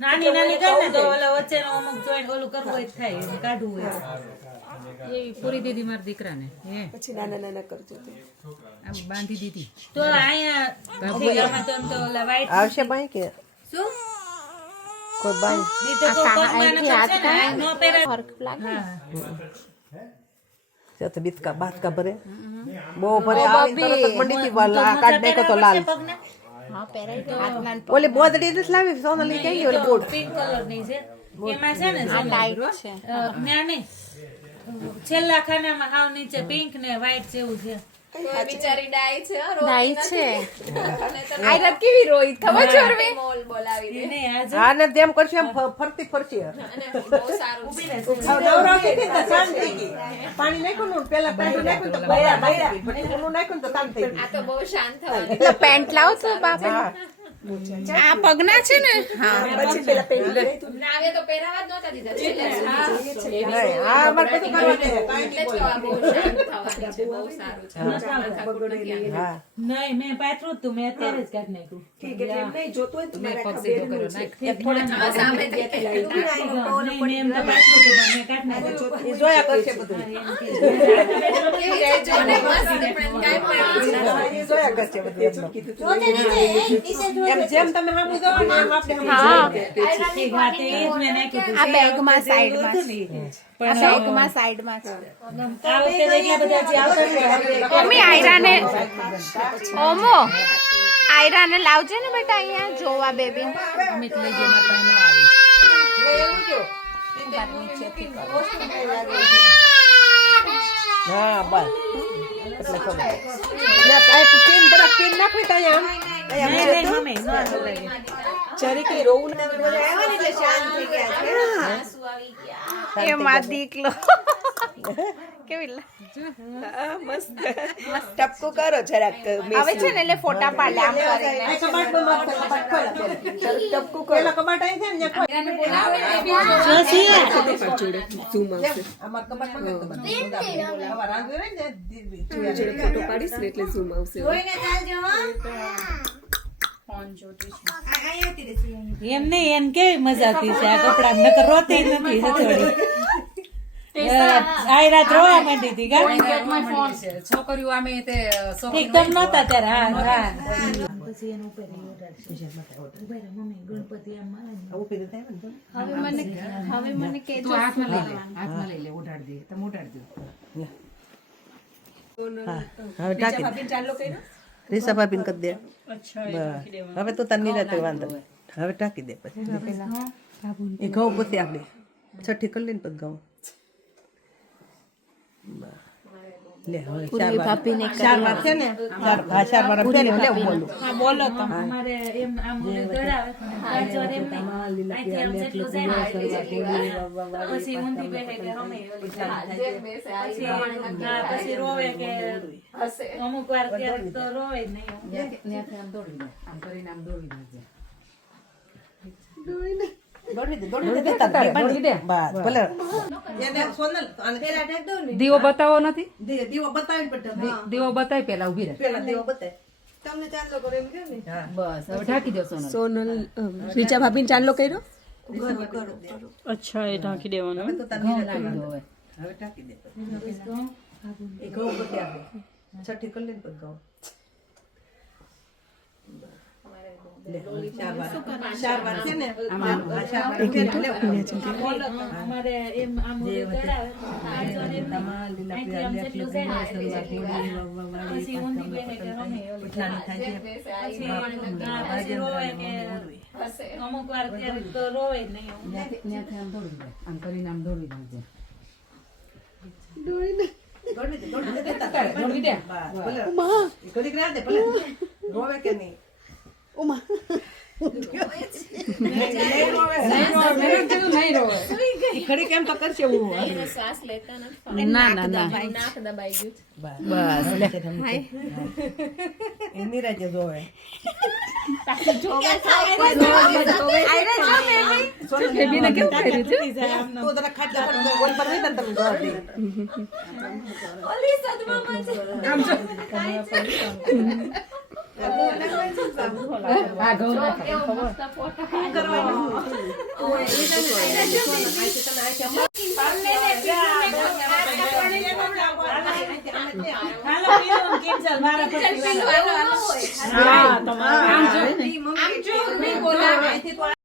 નાની નાની કર ને તો ઓલા વચ્ચેનો અમુક જોઈન્ટ ઓલું કરવું હોય થાય એને કાઢવું હોય એવી પૂરી દીધી મારા દીકરાને પછી નાના નાના કરજો આમ બાંધી દીધી તો અહીંયા તો એમ તો ઓલા વાઈટ આવશે ભાઈ કે શું કોઈ બાઈ દીતે તો પગમાં નો પહેરા ફરક લાગે તો બીત કા બાત કા ભરે બહુ ભરે આવી તરત મંડી થી વાલા કાઢ દે તો લાલ હા પહેરાઈ તો હાથના ઓલે બોદડી જ લાવી સોનલી કઈ ગઈ ઓલે બોર્ડ પિંક કલર ની છે એમાં છે ને આ ટાઈટ છે ન્યા નહીં છેલ્લા ખાનામાં હાવ નીચે પિંક ને વ્હાઈટ જેવું છે બિચારી ડાઈ છે આયરત કેવી રોઈ ખબર છે ઓરવે મોલ બોલાવી દે ને આજ હા ને તેમ કરશે એમ ફરતી ફરતી અને બહુ સારું છે પાણી નાખ્યું ને પેલા પાણી નાખ્યું તો બૈરા બૈરા ઓલું નાખ્યું તો શાંત થઈ આ તો બહુ શાંત થવાનું એટલે પેન્ટ લાવ તો બાપે આ પગના છે ને હા પછી પેલા પેન્ટ નાવે તો પહેરાવા જ નહોતા દીધા હા અમાર બધું કરવા દે એટલે જ આ બહુ શાંત થવાનું છે બહુ સારું છે હા નહીં મેં પાથરું તું મેં અત્યારે જ કાઢ નાખ્યું ઠીક છે એમ નહીં જોતો હોય તો મેં મારા પગ સીધો કર્યો નાખ આ સામે દેખાય નહીં મેં એમ તો પાથરું તું પણ મેં કાઢ નાખ્યું એ જોયા કરશે બધું કેવી છે જોને મસ્ત પણ કાઈ પણ એ જોયા કરશે બધું એમ જેમ તમે સામું જાવ ને એમ આપણે સામું આ બેગમાં સાઈડમાં પણ બેગમાં સાઈડમાં છે મમ્મી આયરાને ઓમો આયરાને લાવજે ને બેટા અહીંયા જોવા બેબી અમિત લઈ ગયો મારા પાસે હા બસ એટલે ખબર યા કાઈ પિન બરા પિન નાખવી તા આમ નહીં મમ્મી નો લાગે ચરી કઈ રોવું ને આવ્યા ને એટલે શાંત થઈ ગયા છે આંસુ આવી ગયા એ માં દીકલો કેવી મસ્ત ટપકો કરો જરાક આવે છે ને એટલે ફોટા પાડે આમ કરીને કબાટ પર માર કબાટ ખોલ ટપકો કરો પેલા કબાટ અહીં છે ને ઝૂમ આવશે અમાર કબાટ માં અમાર રાંધે ને જોડે ફોટો પાડીશ ને એટલે ઝૂમ આવશે જોઈને ચાલજો એમ નહીં એમ કેવી મજા આવતી છે આ કપડા નકર રોતી નથી હથોડી આઈ રાત રોવા માંડી હતી છોકરીઓ આમે તે એકદમ નતા ત્યારે હા પછી એનું ઉપર મમ્મી ગણપતિ આમ હવે મને કે જો હાથમાં લઈ લે ઓઢાડ દે તમે ઓઢાડ દો હવે ટાકી ચાલો કઈ રીસા ભાભીને કરી દે હવે તો તને નિરાતે વાંધો હવે ટાકી દે પછી એ ઘઉં પછી આપણે છઠ્ઠી કરી લઈને પછી ઘઉં લે હવે ચાર વાર છે ને ચાર વાર ફેરે લે બોલું હા બોલો તો અમારે એમ આમ દડાવે કાચર એમ નહીં આથી આમ જેટલું જાય પછી ઊંધી બેઠે કે અમે પછી રોવે કે અમુક વાર કે તો રોવે જ નહીં આમ દોડી દે આમ કરીને આમ દોડી દે દીવો બતાવો નથી દીવો બતાવી પેલા ઉભી રહે બસ હવે ઢાંકી દો સોનલ રીચા ભાભીને ચાંદલો કર્યો અચ્છા એ ઢાંકી દેવાનું હવે ટાંકી દે એ ઘઉં બધી આપણે છઠ્ઠી કરી લઈને પછી ઘઉં લે, 4 વાર 4 વાર છે ને આમાં 4 વાર છે ને લે અમારે એમ આમ દડાવે ગાજર એમ અહીંથી આમ જેટલું જાય પછી ઊંધી બેસે કે અમે પછી રોવે કે અમુક વાર ત્યારે તો રોવે જ નહીં ત્યાંથી આમ દોડી જાય આમ કરીને આમ દોડી જાય દોડી દે દોડી દે ભલે ઘડીક રહે દે ભલે રોવે કે નહીં નહીં રોવે ઘડીક એમ તો કરશે એવું ના ના ના બસ લે એની રાજ્ય જોવે બેબીને કેવું કર્યું છે તો તને ખાટલા પર ઓલ પર નહીં તમે જવાબ દે આ ઘઉં હાલો પીલું કેમ ચાલ મારા પછી આમ જો આમ જો નહીં બોલાવે